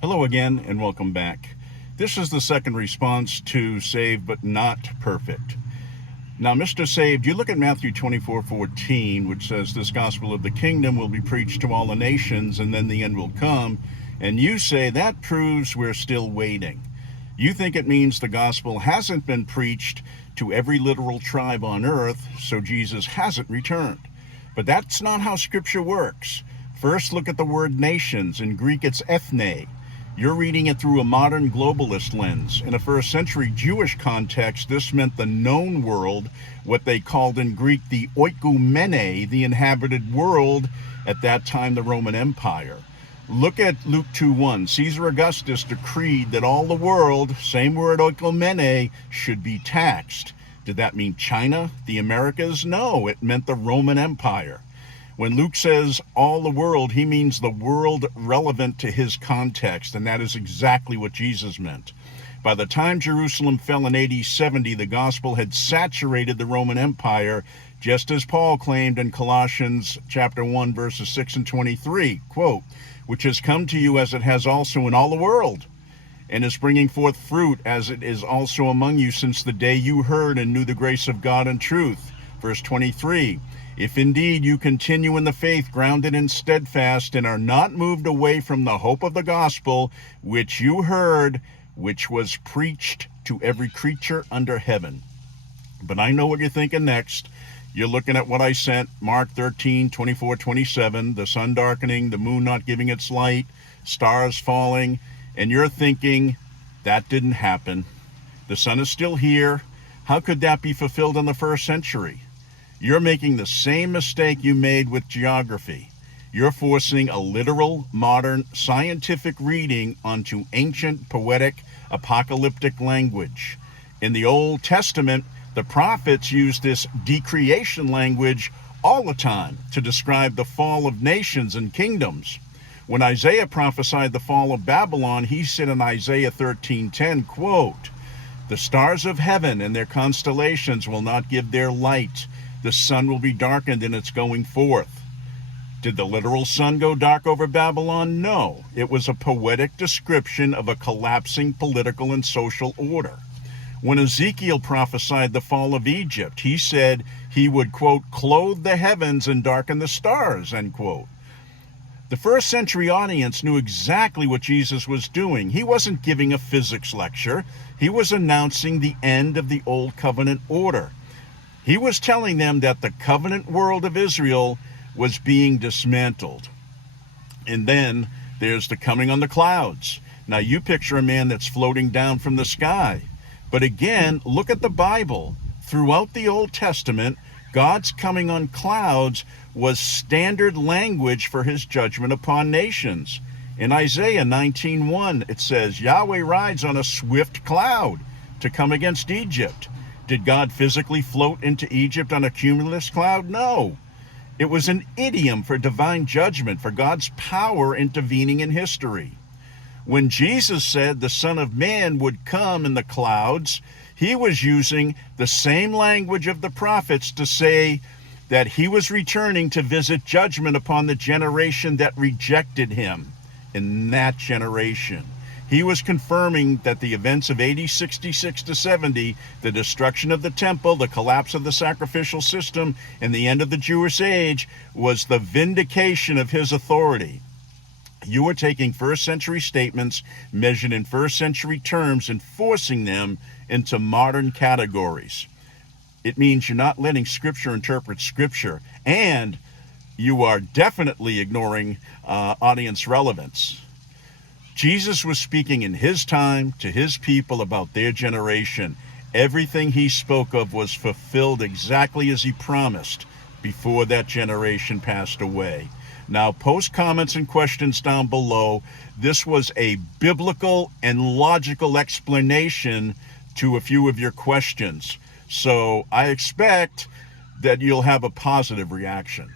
Hello again and welcome back. This is the second response to Saved but Not Perfect. Now, Mr. Saved, you look at Matthew 24:14, which says this gospel of the kingdom will be preached to all the nations and then the end will come, and you say that proves we're still waiting. You think it means the gospel hasn't been preached to every literal tribe on earth, so Jesus hasn't returned. But that's not how Scripture works. First, look at the word nations. In Greek, it's ethne. You're reading it through a modern globalist lens. In a first century Jewish context, this meant the known world, what they called in Greek the oikoumene, the inhabited world, at that time the Roman Empire. Look at Luke 2:1. Caesar Augustus decreed that all the world, same word oikoumene, should be taxed. Did that mean China, the Americas? No, it meant the Roman Empire. When Luke says all the world, he means the world relevant to his context, and that is exactly what Jesus meant. By the time Jerusalem fell in AD 70, the gospel had saturated the Roman Empire, just as Paul claimed in Colossians chapter 1, verses 6 and 23, quote, which has come to you as it has also in all the world, and is bringing forth fruit as it is also among you since the day you heard and knew the grace of God and truth. Verse 23, if indeed you continue in the faith, grounded and steadfast, and are not moved away from the hope of the gospel, which you heard, which was preached to every creature under heaven. But I know what you're thinking next. You're looking at what I sent, Mark 13:24-27, the sun darkening, the moon not giving its light, stars falling, and you're thinking, that didn't happen. The sun is still here. How could that be fulfilled in the first century? You're making the same mistake you made with geography. You're forcing a literal, modern, scientific reading onto ancient, poetic, apocalyptic language. In the Old Testament, the prophets used this decreation language all the time to describe the fall of nations and kingdoms. When Isaiah prophesied the fall of Babylon, he said in Isaiah 13:10, quote, the stars of heaven and their constellations will not give their light. The sun will be darkened in its going forth. Did the literal sun go dark over Babylon? No. It was a poetic description of a collapsing political and social order. When Ezekiel prophesied the fall of Egypt, he said he would, quote, clothe the heavens and darken the stars, end quote. The first century audience knew exactly what Jesus was doing. He wasn't giving a physics lecture. He was announcing the end of the old covenant order. He was telling them that the covenant world of Israel was being dismantled. And then there's the coming on the clouds. Now you picture a man that's floating down from the sky. But again, look at the Bible. Throughout the Old Testament, God's coming on clouds was standard language for his judgment upon nations. In Isaiah 19:1, it says, Yahweh rides on a swift cloud to come against Egypt. Did God physically float into Egypt on a cumulus cloud? No. It was an idiom for divine judgment, for God's power intervening in history. When Jesus said the Son of Man would come in the clouds, he was using the same language of the prophets to say that he was returning to visit judgment upon the generation that rejected him. In that generation, he was confirming that the events of AD 66-70, the destruction of the temple, the collapse of the sacrificial system, and the end of the Jewish age was the vindication of his authority. You are taking first century statements measured in first century terms and forcing them into modern categories. It means you're not letting Scripture interpret Scripture, and you are definitely ignoring audience relevance. Jesus was speaking in his time to his people about their generation. Everything he spoke of was fulfilled exactly as he promised before that generation passed away. Now, post comments and questions down below. This was a biblical and logical explanation to a few of your questions. So I expect that you'll have a positive reaction.